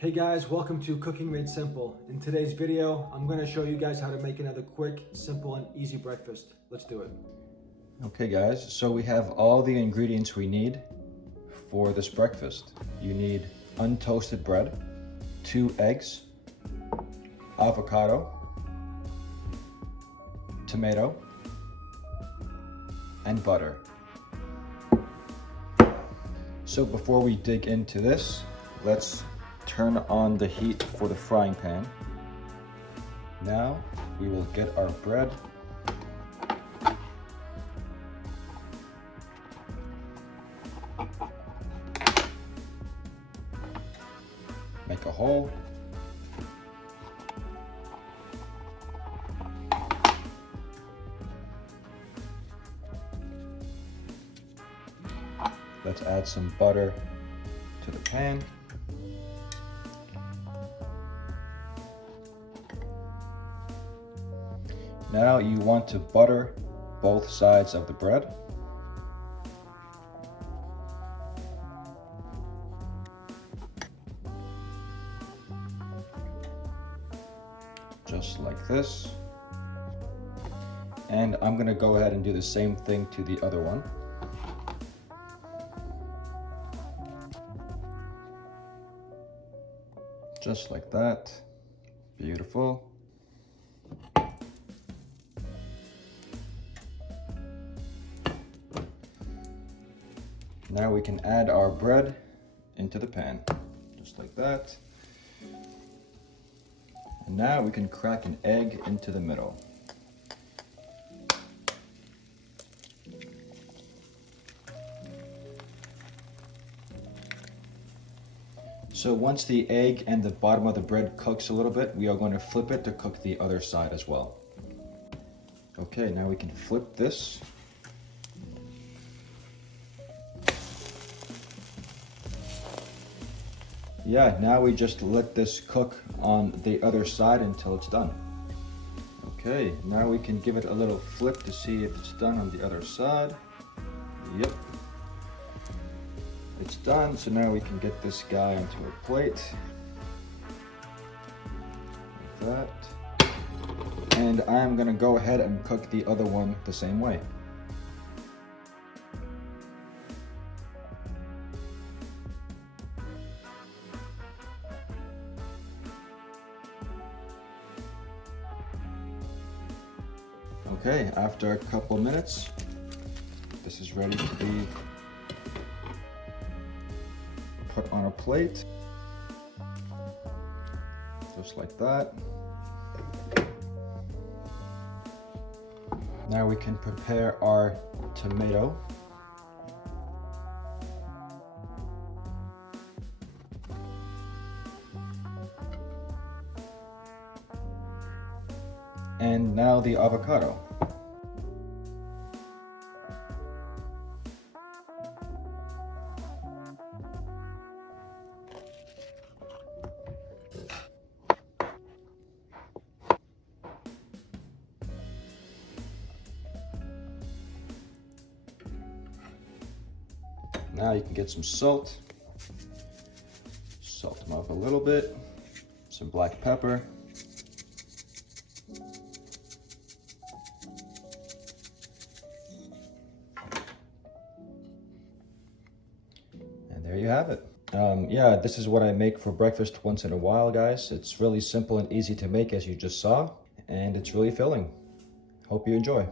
Hey guys, welcome to Cooking Made Simple. In today's video, I'm going to show you guys how to make another quick, simple, and easy breakfast. Let's do it. Okay guys, so we have all the ingredients we need for this breakfast. You need untoasted bread, 2 eggs, avocado, tomato, and butter. So before we dig into this, let's turn on the heat for the frying pan. Now we will get our bread. Make a hole. Let's add some butter to the pan. Now you want to butter both sides of the bread. Just like this. And I'm gonna go ahead and do the same thing to the other one. Just like that. Beautiful. Now we can add our bread into the pan, just like that. And now we can crack an egg into the middle. So once the egg and the bottom of the bread cooks a little bit, we are going to flip it to cook the other side as well. Okay, now we can flip this. Yeah, now we just let this cook on the other side until it's done. Okay, now we can give it a little flip to see if it's done on the other side. Yep. It's done, so now we can get this guy onto a plate. Like that. And I'm gonna go ahead and cook the other one the same way. Okay, after a couple of minutes, this is ready to be put on a plate, just like that. Now we can prepare our tomato. And now the avocado. Now you can get some salt. Salt them up a little bit. Some black pepper. And there you have it. Yeah, this is what I make for breakfast once in a while, guys. It's really simple and easy to make, as you just saw, and it's really filling. Hope you enjoy.